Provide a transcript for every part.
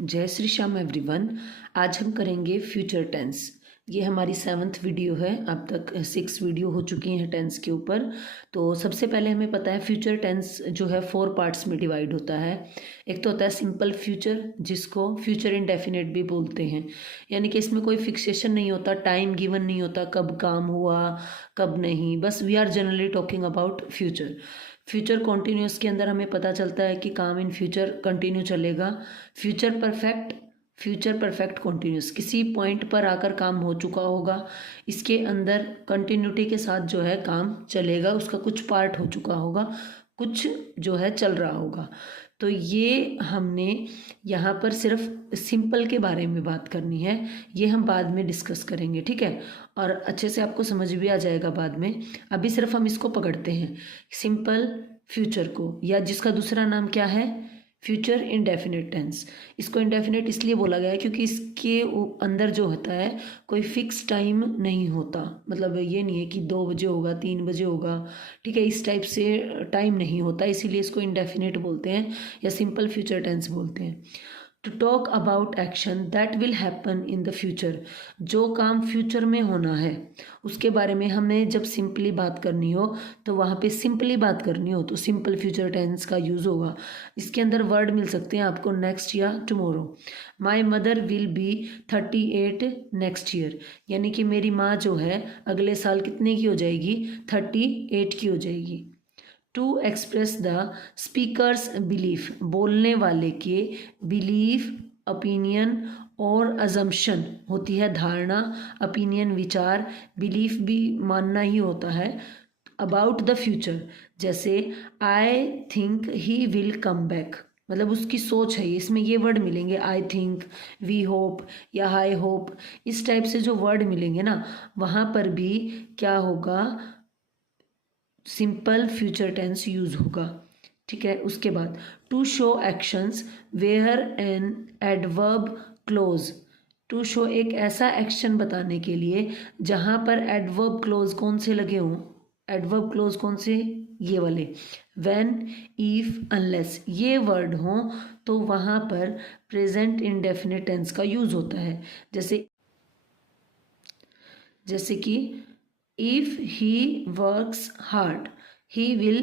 जय श्री श्याम एवरीवन। आज हम करेंगे फ्यूचर टेंस। ये हमारी 7th वीडियो है। अब तक 6 वीडियो हो चुकी हैं टेंस के ऊपर। तो सबसे पहले हमें पता है फ्यूचर टेंस जो है 4 पार्ट्स में डिवाइड होता है। एक तो होता है सिंपल फ्यूचर, जिसको फ्यूचर इंडेफिनिट भी बोलते हैं, यानी कि इसमें कोई फिक्सेशन नहीं होता, टाइम गिवन नहीं होता कब काम हुआ कब नहीं, बस we are generally talking about future. Future continuous के अंदर हमें पता चलता है कि काम इन फ्यूचर कंटिन्यू चलेगा। फ्यूचर परफेक्ट कॉन्टिन्यूस, किसी पॉइंट पर आकर काम हो चुका होगा, इसके अंदर कंटिन्यूटी के साथ जो है काम चलेगा, उसका कुछ पार्ट हो चुका होगा, कुछ जो है चल रहा होगा। तो ये हमने यहाँ पर सिर्फ सिंपल के बारे में बात करनी है, ये हम बाद में डिस्कस करेंगे, ठीक है। और अच्छे से आपको समझ भी आ जाएगा बाद में। अभी सिर्फ हम इसको पकड़ते हैं, सिंपल फ्यूचर को, या जिसका दूसरा नाम क्या है, फ्यूचर इंडेफिनिट टेंस। इसको इंडेफिनिट इसलिए बोला गया है क्योंकि इसके अंदर जो होता है कोई फिक्स टाइम नहीं होता। मतलब ये नहीं है कि 2 बजे होगा 3 बजे होगा, ठीक है, इस टाइप से टाइम नहीं होता, इसीलिए इसको इंडेफिनिट बोलते हैं या सिंपल फ्यूचर टेंस बोलते हैं। To talk about action that will happen in the future, जो काम फ्यूचर में होना है उसके बारे में हमें जब सिंपली बात करनी हो, तो वहाँ पे सिंपली बात करनी हो तो सिंपल फ्यूचर टेंस का यूज़ होगा। इसके अंदर वर्ड मिल सकते हैं आपको नेक्स्ट या tomorrow. My mother will be 38 next year, यानी कि मेरी माँ जो है अगले साल कितने की हो जाएगी, 38 की हो जाएगी। To express the speaker's belief, बोलने वाले के बिलीफ, ओपिनियन और अजम्पशन होती है धारणा, ओपिनियन विचार, बिलीफ भी मानना ही होता है, अबाउट द फ्यूचर। जैसे I think he will come back, मतलब उसकी सोच है, इसमें ये वर्ड मिलेंगे आई थिंक, वी होप या आई होप, इस टाइप से जो वर्ड मिलेंगे ना, वहाँ पर भी क्या होगा, सिंपल फ्यूचर टेंस यूज होगा, ठीक है। उसके बाद to show actions where an adverb clause, to show एक ऐसा एक्शन बताने के लिए जहाँ पर एडवर्ब क्लोज कौन से लगे हों, एडवर्ब क्लोज कौन से, ये वाले, व्हेन, इफ, अनलेस, ये वर्ड हों तो वहाँ पर प्रेजेंट इंडेफिनिट टेंस का यूज होता है। जैसे कि if he works hard he will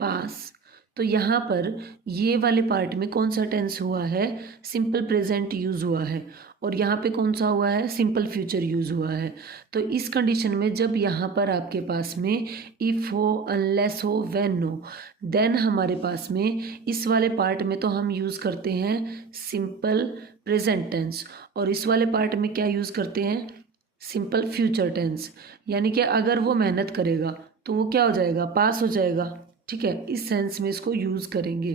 pass, तो यहाँ पर ये वाले पार्ट में कौन सा टेंस हुआ है, सिंपल प्रेजेंट यूज हुआ है, और यहाँ पे कौन सा हुआ है, सिंपल फ्यूचर यूज हुआ है। तो इस कंडीशन में जब यहाँ पर आपके पास में इफ हो, अनलेस हो, व्हेन हो, देन हमारे पास में इस वाले पार्ट में तो हम यूज करते हैं सिंपल प्रेजेंट टेंस, और इस वाले पार्ट में क्या यूज करते हैं, सिंपल फ्यूचर टेंस। यानी कि अगर वो मेहनत करेगा तो वो क्या हो जाएगा, पास हो जाएगा, ठीक है, इस सेंस में इसको यूज करेंगे।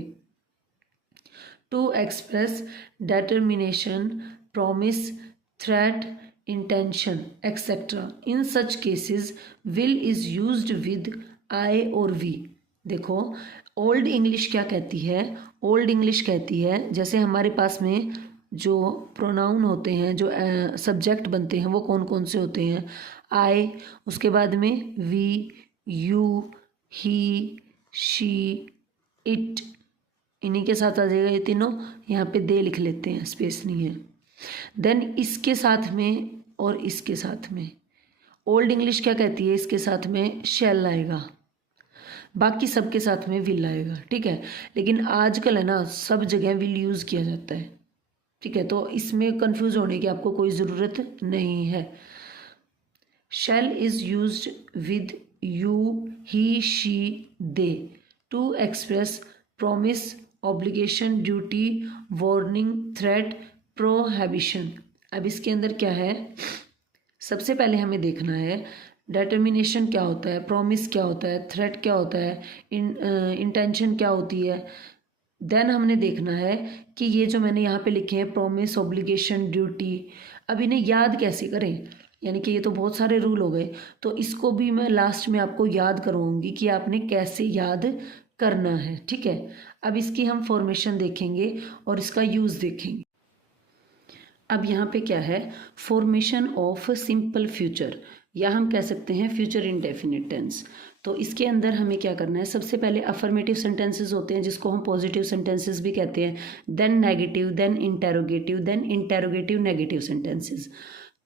To express determination, promise, threat, intention etcetera, in such cases will is used with I और वी। देखो ओल्ड इंग्लिश क्या कहती है, ओल्ड इंग्लिश कहती है जैसे हमारे पास में जो प्रोनाउन होते हैं, जो सब्जेक्ट बनते हैं, वो कौन कौन से होते हैं, आई, उसके बाद में we, you, he, she, it, इन्हीं के साथ आ जाएगा ये तीनों, यहाँ पे दे लिख लेते हैं, स्पेस नहीं है। देन इसके साथ में और इसके साथ में ओल्ड इंग्लिश क्या कहती है, इसके साथ में शैल आएगा, बाकी सबके साथ में विल आएगा, ठीक है। लेकिन आजकल है ना सब जगह विल यूज़ किया जाता है, ठीक है, तो इसमें कंफ्यूज होने की आपको कोई ज़रूरत नहीं है। Shall is used with you, he, she, they to express promise, obligation, duty, warning, threat, prohibition. अब इसके अंदर क्या है, सबसे पहले हमें देखना है डिटर्मिनेशन क्या होता है, प्रॉमिस क्या होता है, थ्रेट क्या होता है, इंटेंशन क्या होती है। देन हमने देखना है कि ये जो मैंने यहाँ पे लिखे हैं प्रॉमिस, ऑब्लिगेशन, ड्यूटी, अब इन्हें याद कैसे करें, यानी कि ये तो बहुत सारे रूल हो गए, तो इसको भी मैं लास्ट में आपको याद करवाऊंगी कि आपने कैसे याद करना है, ठीक है। अब इसकी हम फॉर्मेशन देखेंगे और इसका यूज़ देखेंगे। अब यहाँ पे क्या है, फॉर्मेशन ऑफ सिंपल फ्यूचर, या हम कह सकते हैं फ्यूचर इंडेफिनिट टेंस। तो इसके अंदर हमें क्या करना है, सबसे पहले अफर्मेटिव सेंटेंसेस होते हैं जिसको हम पॉजिटिव सेंटेंसेस भी कहते हैं, then negative, then interrogative negative sentences.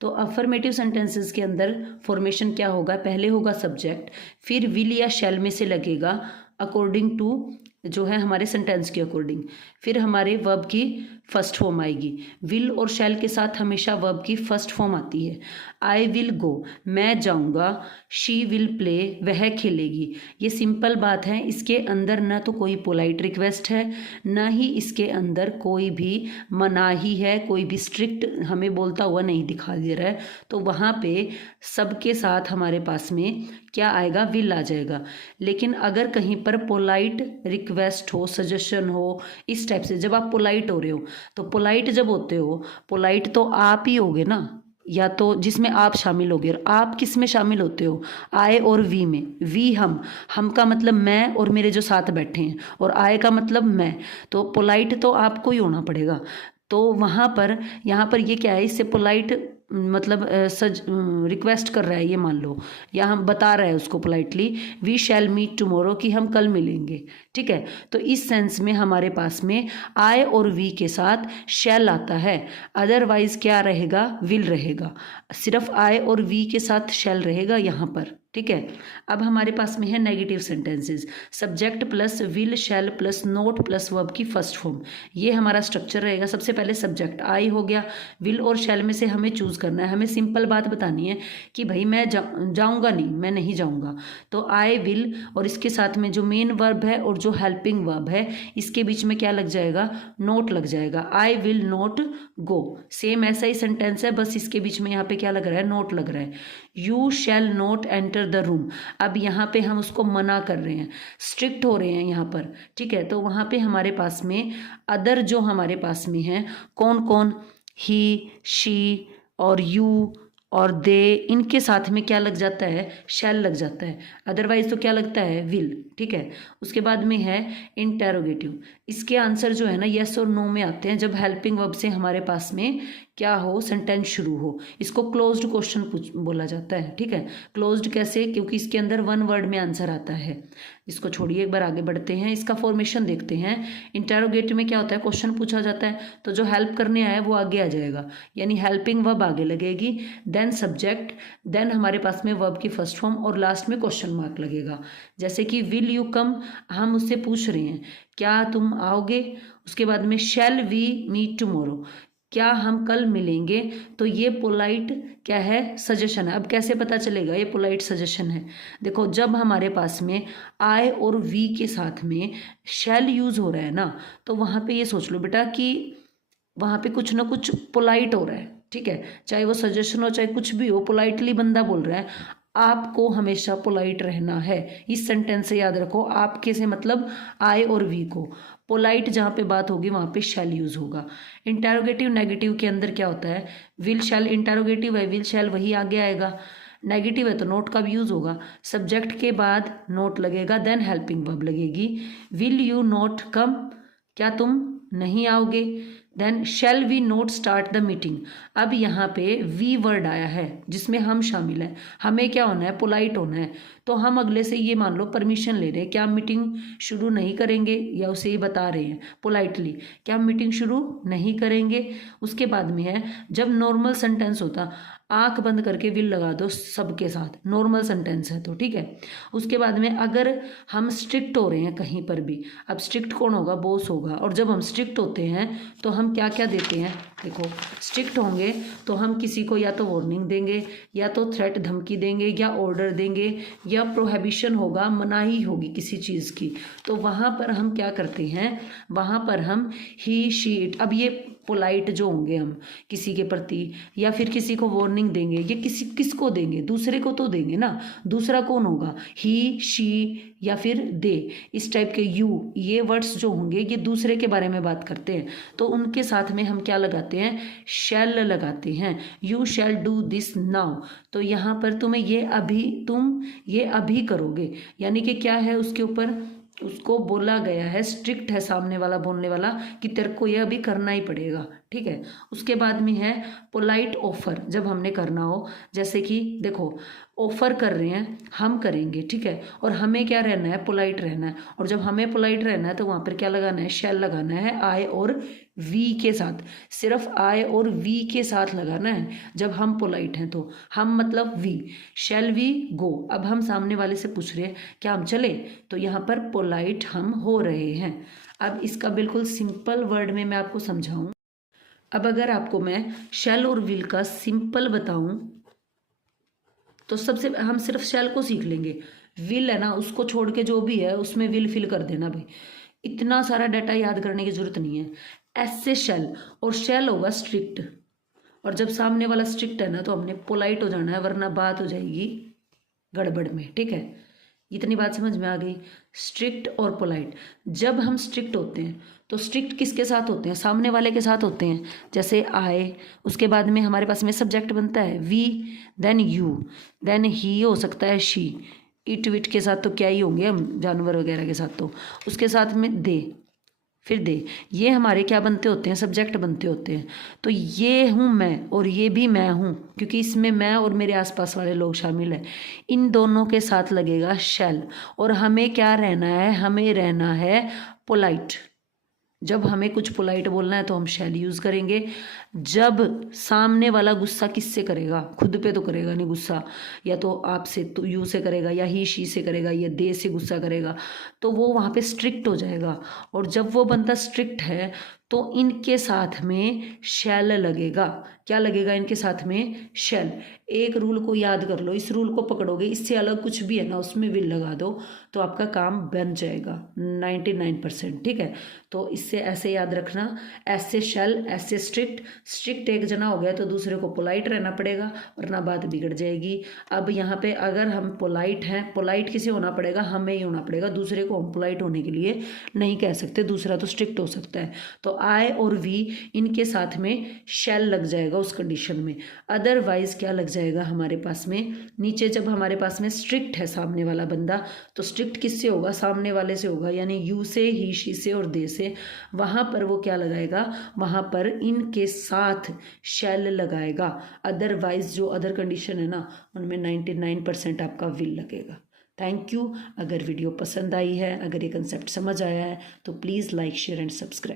तो अफर्मेटिव सेंटेंसेस के अंदर फॉर्मेशन क्या होगा, पहले होगा सब्जेक्ट, फिर विल या शैल में से लगेगा अकॉर्डिंग टू जो है हमारे सेंटेंस के अकॉर्डिंग, फिर हमारे वर्ब की फर्स्ट फॉर्म आएगी। विल और शैल के साथ हमेशा वर्ब की फर्स्ट फॉर्म आती है। आई विल गो, मैं जाऊंगा, शी विल प्ले, वह खेलेगी। ये सिंपल बात है, इसके अंदर ना तो कोई पोलाइट रिक्वेस्ट है, ना ही इसके अंदर कोई भी मनाही है, कोई भी स्ट्रिक्ट हमें बोलता हुआ नहीं दिखाई दे रहा है। तो वहाँ पे सबके साथ हमारे पास में क्या आएगा, विल आ जाएगा। लेकिन अगर कहीं पर पोलाइट रिक्वेस्ट हो, सजेशन हो, इस टाइप से, जब आप पोलाइट हो रहे हो, तो पोलाइट जब होते हो, पोलाइट तो आप ही होगे ना, या तो जिसमें आप शामिल होगे। और आप किस में शामिल होते हो, आई और वी में। वी हम का मतलब मैं और मेरे जो साथ बैठे हैं, और आई का मतलब मैं। तो पोलाइट तो आपको ही होना पड़ेगा। तो वहाँ पर यहाँ पर ये क्या है, इससे पोलाइट मतलब रिक्वेस्ट कर रहा है, ये मान लो, या हम बता रहा है उसको politely, we shall meet tomorrow, कि हम कल मिलेंगे। ठीक है, तो इस सेंस में हमारे पास में आई और वी के साथ शैल आता है, अदरवाइज क्या रहेगा, विल रहेगा। सिर्फ आई और वी के साथ शैल रहेगा यहाँ पर। ठीक है, अब हमारे पास में है negative sentences, subject plus will shell plus note plus verb की फर्स्ट फॉर्म। ये हमारा स्ट्रक्चर रहेगा। सबसे पहले सब्जेक्ट आई हो गया, विल और शैल में से हमें चूज करना है। हमें सिंपल बात बतानी है कि भाई मैं जाऊंगा नहीं, मैं नहीं जाऊंगा, तो आई विल, और इसके साथ में जो मेन वर्ब है और जो हेल्पिंग वर्ब है, इसके बीच में क्या लग जाएगा, नोट लग जाएगा। I will not go, same ऐसा ही सेंटेंस है, बस इसके बीच में यहाँ पे क्या लग रहा है, नोट लग रहा है। You shall not enter the room, अब यहाँ पे हम उसको मना कर रहे हैं, स्ट्रिक्ट हो रहे हैं यहाँ पर। ठीक है, तो वहाँ पे हमारे पास में अदर जो हमारे पास में है, कौन कौन, ही, शी और यू और दे, इनके साथ में क्या लग जाता है, शैल लग जाता है, अदरवाइज तो क्या लगता है, विल। ठीक है, उसके बाद में है इंटेरोगेटिव। इसके आंसर जो है ना यस और नो में आते हैं जब हेल्पिंग वर्ब से हमारे पास में क्या हो, सेंटेंस शुरू हो। इसको क्लोज्ड क्वेश्चन बोला जाता है। ठीक है, क्लोज्ड कैसे, क्योंकि इसके अंदर वन वर्ड में आंसर आता है। इसको छोड़िए, एक बार आगे बढ़ते हैं, इसका फॉर्मेशन देखते हैं। इंटेरोगेटिव में क्या होता है, क्वेश्चन पूछा जाता है, तो जो हेल्प करने आया है वो आगे आ जाएगा, यानी हेल्पिंग वर्ब आगे लगेगी, देन सब्जेक्ट, देन हमारे पास में वर्ब की फर्स्ट फॉर्म, और लास्ट में क्वेश्चन मार्क लगेगा। जैसे कि विल यू कम, हम उससे पूछ रहे हैं क्या तुम आओगे। उसके बाद में शैल वी मीट टुमारो, क्या हम कल मिलेंगे। तो ये पोलाइट क्या है, सजेशन है। अब कैसे पता चलेगा ये पोलाइट सजेशन है, देखो जब हमारे पास में आई और वी के साथ में शैल यूज हो रहा है ना, तो वहाँ पे ये सोच लो बेटा कि वहाँ पे कुछ ना कुछ पोलाइट हो रहा है। ठीक है, चाहे वो सजेशन हो चाहे कुछ भी हो, पोलाइटली बंदा बोल रहा है। आपको हमेशा पोलाइट रहना है, इस सेंटेंस से याद रखो। आपके से मतलब आई और वी को, पोलाइट जहाँ पे बात होगी वहाँ पे शैल यूज होगा। इंटेरोगेटिव नेगेटिव के अंदर क्या होता है, विल शैल, इंटेरोगेटिव है विल शैल वही आगे आएगा, नेगेटिव है तो नोट का भी यूज होगा। सब्जेक्ट के बाद नोट लगेगा, देन हेल्पिंग वर्ब लगेगी। विल यू नॉट कम, क्या तुम नहीं आओगे। Then shall we not start the meeting, अब यहाँ पे वी वर्ड आया है जिसमें हम शामिल हैं। हमें क्या होना है, पोलाइट होना है। तो हम अगले से ये मान लो परमिशन ले रहे हैं, क्या हम मीटिंग शुरू नहीं करेंगे, या उसे ही बता रहे हैं पोलाइटली क्या हम मीटिंग शुरू नहीं करेंगे। उसके बाद में है जब नॉर्मल सेंटेंस होता, आंख बंद करके विल लगा दो सबके साथ, नॉर्मल सेंटेंस है तो। ठीक है, उसके बाद में अगर हम स्ट्रिक्ट हो रहे हैं कहीं पर भी, अब स्ट्रिक्ट कौन होगा, बॉस होगा। और जब हम स्ट्रिक्ट होते हैं तो हम क्या क्या देते हैं, देखो स्ट्रिक्ट होंगे तो हम किसी को या तो वार्निंग देंगे, या तो थ्रेट धमकी देंगे, या ऑर्डर देंगे, या प्रोहिबिशन होगा, मनाही होगी किसी चीज़ की। तो वहाँ पर हम क्या करते हैं, वहाँ पर हम ही शी इट, अब ये पोलाइट जो होंगे हम किसी के प्रति, या फिर किसी को वार्निंग देंगे, ये किसको देंगे, दूसरे को तो देंगे ना। दूसरा कौन होगा, ही शी या फिर दे, इस टाइप के यू, ये वर्ड्स जो होंगे ये दूसरे के बारे में बात करते हैं। तो उनके साथ में हम क्या लगाते हैं, शैल लगाते हैं। You shall do this now, तो यहाँ पर तुम ये अभी करोगे, यानी कि क्या है, उसके ऊपर उसको बोला गया है, स्ट्रिक्ट है सामने वाला बोलने वाला कि तेरे को ये अभी करना ही पड़ेगा। ठीक है। उसके बाद में है पोलाइट ऑफर, जब हमने करना हो, जैसे कि देखो ऑफर कर रहे हैं हम करेंगे, ठीक है, और हमें क्या रहना है, पोलाइट रहना है, और जब हमें पोलाइट रहना है तो वहाँ पर क्या लगाना है, शैल लगाना है आई और वी के साथ, सिर्फ आई और वी के साथ लगाना है जब हम पोलाइट हैं तो। हम मतलब वी, शैल वी गो। अब हम सामने वाले से पूछ रहे हैं क्या हम चले, तो यहाँ पर पोलाइट हम हो रहे हैं। अब इसका बिल्कुल सिंपल वर्ड में मैं आपको समझाऊं। अब अगर आपको मैं शैल और विल का सिंपल बताऊं तो सबसे हम सिर्फ शैल को सीख लेंगे, विल है ना उसको छोड़ के जो भी है उसमें विल फिल कर देना भाई, इतना सारा डाटा याद करने की जरूरत नहीं है। एस से शैल, और शैल होगा स्ट्रिक्ट, और जब सामने वाला स्ट्रिक्ट है ना तो हमने पोलाइट हो जाना है, वरना बात हो जाएगी गड़बड़ में, ठीक है। इतनी बात समझ में आ गई, स्ट्रिक्ट और पोलाइट। जब हम स्ट्रिक्ट होते हैं तो स्ट्रिक्ट किसके साथ होते हैं, सामने वाले के साथ होते हैं, जैसे आए, उसके बाद में हमारे पास में सब्जेक्ट बनता है we, then you, then he हो सकता है शी, इट विट के साथ तो क्या ही होंगे हम, जानवर वगैरह के साथ तो, उसके साथ में दे, फिर दे, ये हमारे क्या बनते होते हैं, सब्जेक्ट बनते होते हैं। तो ये हूँ मैं और ये भी मैं हूँ, क्योंकि इसमें मैं और मेरे आसपास वाले लोग शामिल हैं। इन दोनों के साथ लगेगा शैल, और हमें क्या रहना है, हमें रहना है पोलाइट। जब हमें कुछ पोलाइट बोलना है तो हम शैल यूज़ करेंगे। जब सामने वाला गुस्सा किससे करेगा, खुद पे तो करेगा नहीं गुस्सा, या तो आपसे तो यू से करेगा, या ही शी से करेगा, या दे से गुस्सा करेगा, तो वो वहाँ पे स्ट्रिक्ट हो जाएगा। और जब वो बंदा स्ट्रिक्ट है तो इनके साथ में शैल लगेगा। क्या लगेगा इनके साथ में, शैल। एक रूल को याद कर लो, इस रूल को पकड़ोगे, इससे अलग कुछ भी है ना उसमें विल लगा दो तो आपका काम बन जाएगा 99%, ठीक है। तो इससे ऐसे याद रखना, ऐसे शैल, ऐसे स्ट्रिक्ट, स्ट्रिक्ट एक जना हो गया तो दूसरे को पोलाइट रहना पड़ेगा, वरना बात बिगड़ जाएगी। अब यहाँ पे अगर हम पोलाइट हैं, पोलाइट किसे होना पड़ेगा, हमें ही होना पड़ेगा, दूसरे को हम पोलाइट होने के लिए नहीं कह सकते, दूसरा तो स्ट्रिक्ट हो सकता है। तो आई और वी इनके साथ में शैल लग जाएगा उस कंडीशन में। अदरवाइज क्या लग जाएगा हमारे पास में, नीचे जब हमारे पास में स्ट्रिक्ट है सामने वाला बंदा, तो स्ट्रिक्ट किससे होगा, सामने वाले से होगा, यानी यू से, ही शी से और दे से। वहां पर वो क्या लगाएगा, वहां पर इनके साथ शैल लगाएगा। अदरवाइज जो अदर कंडीशन है ना उनमें 99% आपका विल लगेगा। Thank you. अगर वीडियो पसंद आई है, अगर ये कंसेप्ट समझ आया है तो please like, share and subscribe.